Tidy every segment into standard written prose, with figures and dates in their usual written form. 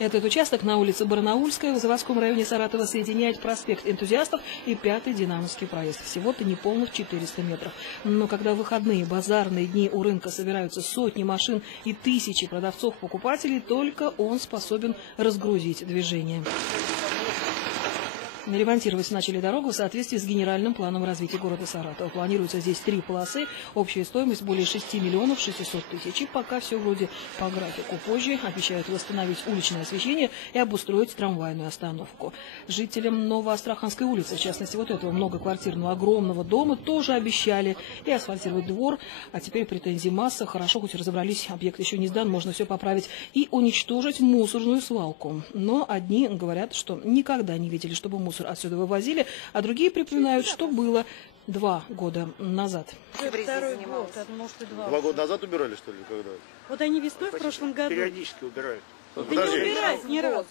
Этот участок на улице Барнаульская в заводском районе Саратова соединяет проспект Энтузиастов и 5-й Динамовский проезд. Всего-то неполных 400 метров. Но когда в выходные, базарные дни у рынка собираются сотни машин и тысячи продавцов-покупателей, только он способен разгрузить движение. Ремонтировать начали дорогу в соответствии с генеральным планом развития города Саратова. Планируется здесь 3 полосы, общая стоимость более 6 миллионов 600 тысяч. И пока все вроде по графику. Позже обещают восстановить уличное освещение и обустроить трамвайную остановку. Жителям Новоастраханской улицы, в частности вот этого многоквартирного огромного дома, тоже обещали и асфальтировать двор. А теперь претензий масса. Хорошо, хоть разобрались, объект еще не сдан, можно все поправить. И уничтожить мусорную свалку. Но одни говорят, что никогда не видели, чтобы мусор отсюда вывозили, а другие припоминают, что было 2 года назад. Второй год, может и 2. 2 года назад убирали, что ли, когда? Вот они весной в прошлом году. Периодически убирают. Да не убирают ни разу.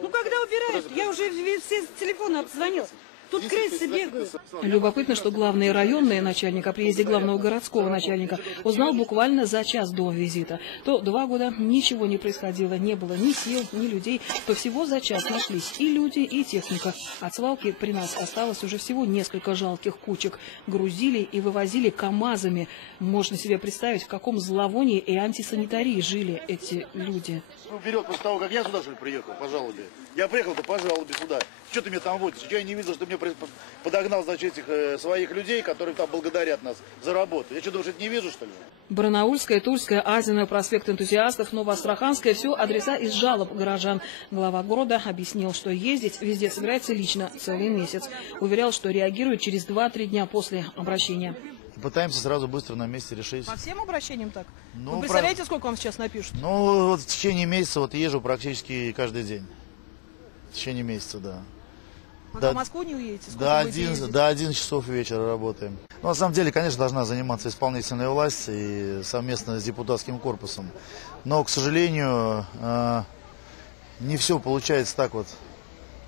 Ну когда убирают? Я уже все с телефона обзвонил. Тут крысы бегают. Любопытно, что главный районный начальник о приезде главного городского начальника узнал буквально за час до визита. То 2 года ничего не происходило, не было ни сил, ни людей, то всего за час нашлись и люди, и техника. От свалки при нас осталось уже всего несколько жалких кучек. Грузили и вывозили КАМАЗами. Можно себе представить, в каком зловонии и антисанитарии жили эти люди. Вперед, после того, как я сюда, что ли, приехал, по жалобе. Я приехал-то по жалобе сюда. Что ты меня там водишь? Я не видел, что ты мне подогнал, значит, этих своих людей, которые там благодарят нас за работу. Я что, думаешь, это не вижу, что ли? Барнаульская, Тульская, Азина, проспект Энтузиастов, Новоастраханская – все адреса из жалоб горожан. Глава города объяснил, что ездить везде собирается лично целый месяц. Уверял, что реагирует через 2-3 дня после обращения. Пытаемся сразу быстро на месте решить. По всем обращениям так? Ну, вы представляете, сколько вам сейчас напишут? Ну, вот в течение месяца вот езжу практически каждый день. В течение месяца, да. Пока в Москву не уедете? До 11 часов вечера работаем. Ну, на самом деле, конечно, должна заниматься исполнительная власть и совместно с депутатским корпусом. Но, к сожалению, не все получается так вот,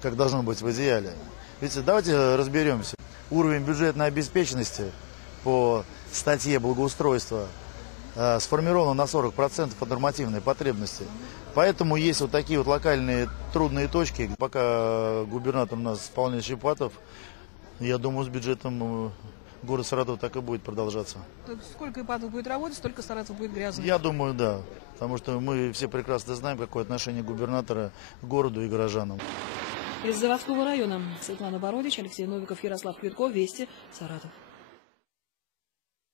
как должно быть в идеале. Ведь давайте разберемся. Уровень бюджетной обеспеченности по статье благоустройства сформировано на 40% от нормативной потребности. Поэтому есть вот такие вот локальные трудные точки. Пока губернатор у нас исполняет Шипатов, я думаю, с бюджетом город Саратов так и будет продолжаться. Сколько Ипатов будет работать, столько Саратов будет грязным? Я думаю, да. Потому что мы все прекрасно знаем, какое отношение губернатора к городу и горожанам. Из заводского района Светлана Бородич, Алексей Новиков, Ярослав Квитков, Вести, Саратов.